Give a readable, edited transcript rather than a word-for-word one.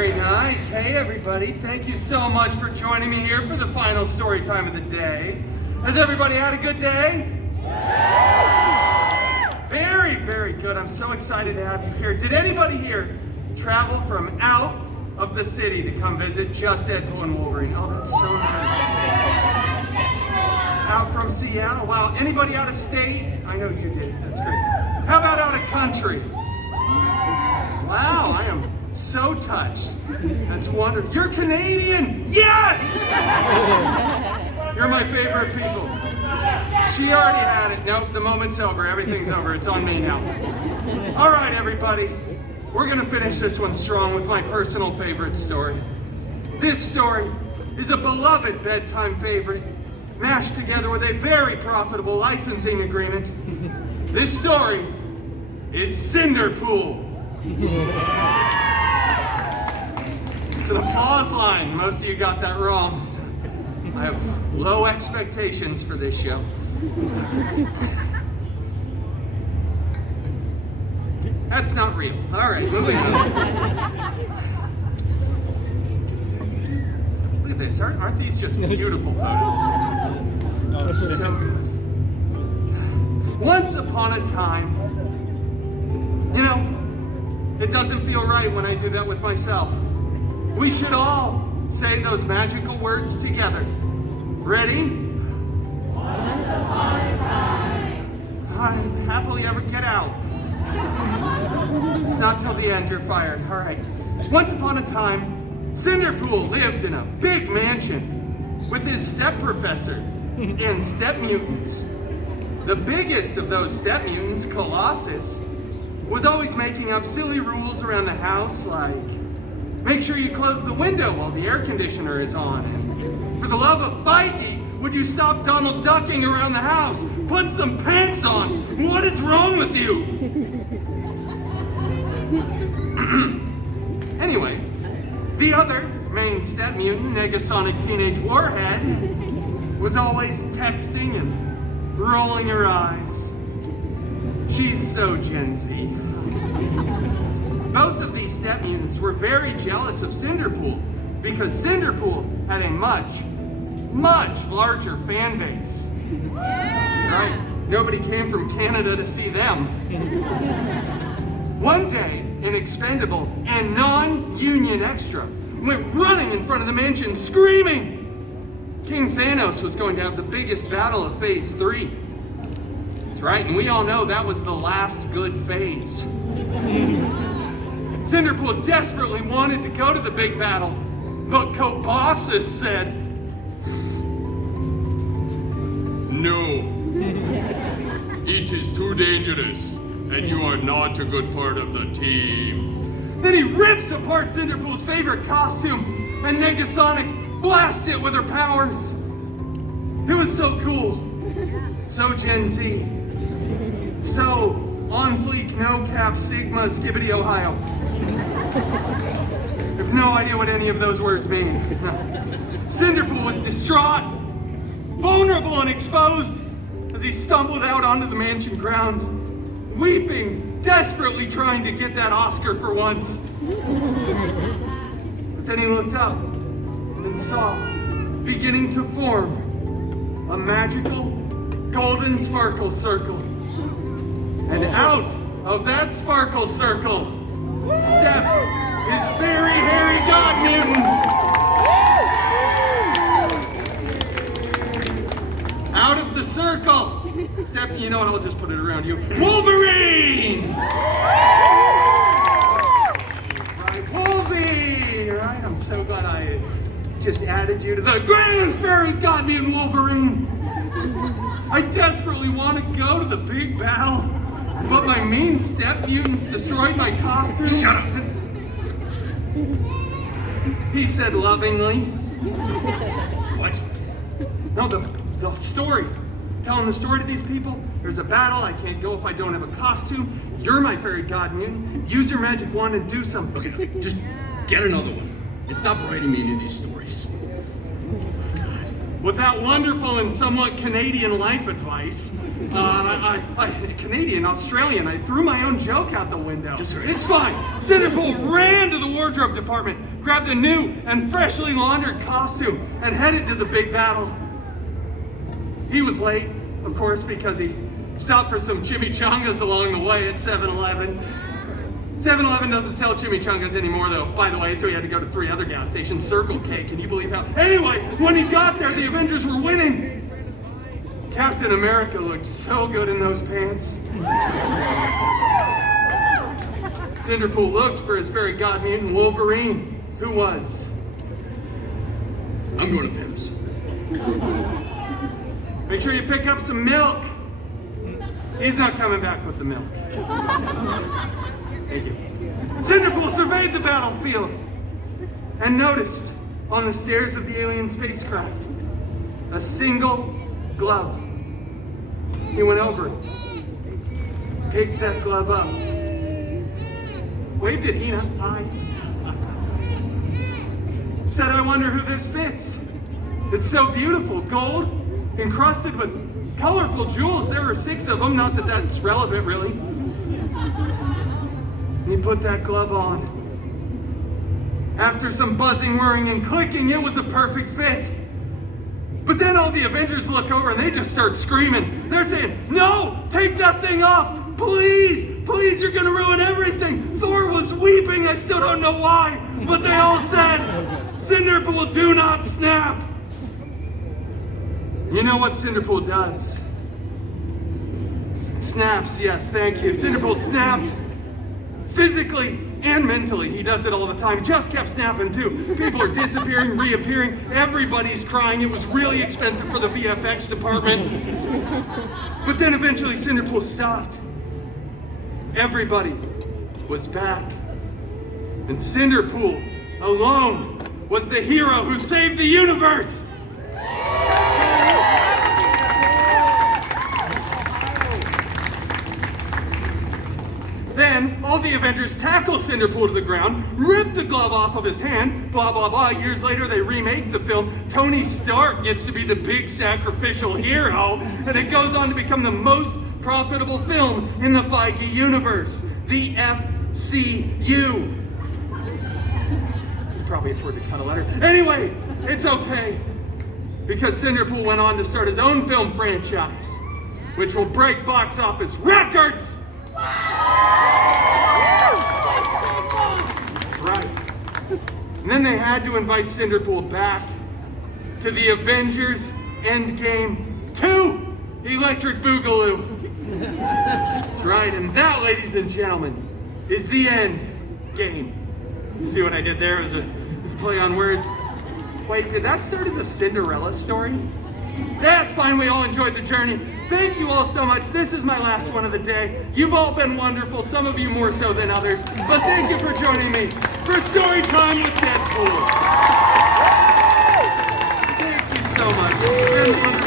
Very nice. Hey, everybody. Thank you so much for joining me here for the final story time of the day. Has everybody had a good day? Very, very good. I'm so excited to have you here. Did anybody here travel from out of the city to come visit just Deadpool and Wolverine? Oh, that's so nice. Out from Seattle? Wow. Anybody out of state? I know you did. That's great. How about out of country? Wow, I am so touched. That's wonderful. You're Canadian! Yes! You're my favorite people. She already had it. Nope, the moment's over. Everything's over. It's on me now. All right, everybody. We're gonna finish this one strong with my personal favorite story. This story is a beloved bedtime favorite, mashed together with a very profitable licensing agreement. This story is Cinderpool. It's an applause line. Most of you got that wrong. I have low expectations for this show. That's not real. All right, moving on. Look at this. Aren't these just beautiful photos? So good. Once upon a time, you know, it doesn't feel right when I do that with myself. We should all say those magical words together. Ready? Once upon a time. Happily ever get out. It's not till the end you're fired. All right. Once upon a time, Cinderpool lived in a big mansion with his step professor and step mutants. The biggest of those step mutants, Colossus, was always making up silly rules around the house, like make sure you close the window while the air conditioner is on. And for the love of Feige, would you stop Donald ducking around the house? Put some pants on. What is wrong with you? Anyway, the other main step mutant, Negasonic Teenage Warhead, was always texting and rolling her eyes. She's so Gen Z. Both of these step mutants were very jealous of Cinderpool because Cinderpool had a much, much larger fan base. Right? Nobody came from Canada to see them. One day, an expendable and non-union extra went running in front of the mansion screaming King Thanos was going to have the biggest battle of Phase 3. That's right, and we all know that was the last good phase. Cinderpool desperately wanted to go to the big battle, but Colossus said, "No, it is too dangerous, and you are not a good part of the team." Then he rips apart Cinderpool's favorite costume, and Negasonic blasts it with her powers. It was so cool, so Gen Z, so on fleek, no cap, Sigma, Skibbity, Ohio. I have no idea what any of those words mean. Cinderpool was distraught, vulnerable and exposed as he stumbled out onto the mansion grounds, weeping, desperately trying to get that Oscar for once. But then he looked up and saw, beginning to form, a magical golden sparkle circle. And out of that sparkle circle stepped his very hairy god mutant. Out of the circle stepped, you know what, I'll just put it around you, Wolverine! Right, Wolvie! Right, I'm so glad I just added you to the grand fairy god mutant Wolverine. I desperately want to go to the big battle, but my mean step mutants destroyed my costume. Shut up! He said lovingly. What? No, the story. Telling the story to these people. There's a battle. I can't go if I don't have a costume. You're my fairy god mutant. Use your magic wand and do something. Okay, just get another one. And stop writing me into these stories. With that wonderful and somewhat Canadian life advice, Canadian, Australian, I threw my own joke out the window. Just hurry. It's fine. Cinderpool ran to the war wardrobe department, grabbed a new and freshly laundered costume, and headed to the big battle. He was late, of course, because he stopped for some chimichangas along the way at 7-Eleven. 7-Eleven doesn't sell chimichangas anymore, though, by the way, so he had to go to 3 other gas stations. Circle K, can you believe how? Anyway, when he got there, the Avengers were winning. Captain America looked so good in those pants. Cinderpool looked for his fairy god mutant Wolverine, who was... I'm going to Paris. Make sure you pick up some milk. He's not coming back with the milk. Thank you. Cinderpool surveyed the battlefield and noticed on the stairs of the alien spacecraft a single glove. He went over, picked that glove up, waved at Hina, hi, said, I wonder who this fits. It's so beautiful, gold, encrusted with colorful jewels. There were 6 of them, not that that's relevant really. He put that glove on. After some buzzing, whirring, and clicking, it was a perfect fit. But then all the Avengers look over and they just start screaming. They're saying, no, take that thing off. Please, please, you're gonna ruin everything. Thor was weeping, I still don't know why. But they all said, Cinderpool, do not snap. You know what Cinderpool does? Snaps, yes, thank you. Cinderpool snapped physically and mentally. He does it all the time. Just kept snapping too. People are disappearing, reappearing. Everybody's crying. It was really expensive for the VFX department. But then eventually Cinderpool stopped. Everybody was back. And Cinderpool alone was the hero who saved the universe. Then, all the Avengers tackle Cinderpool to the ground, rip the glove off of his hand, blah, blah, blah. Years later, they remake the film. Tony Stark gets to be the big sacrificial hero, and it goes on to become the most profitable film in the Feige universe, the FCU. You probably afford to cut a letter. Anyway, it's okay, because Cinderpool went on to start his own film franchise, which will break box office records. That's right. And then they had to invite Cinderpool back to the Avengers Endgame 2 Electric Boogaloo. That's right, and that, ladies and gentlemen, is the end game. You see what I did there? It was a play on words. Wait, did that start as a Cinderella story? That's fine, we all enjoyed the journey. Thank you all so much. This is my last one of the day. You've all been wonderful, some of you more so than others. But thank you for joining me for Story Time with Deadpool. Thank you so much.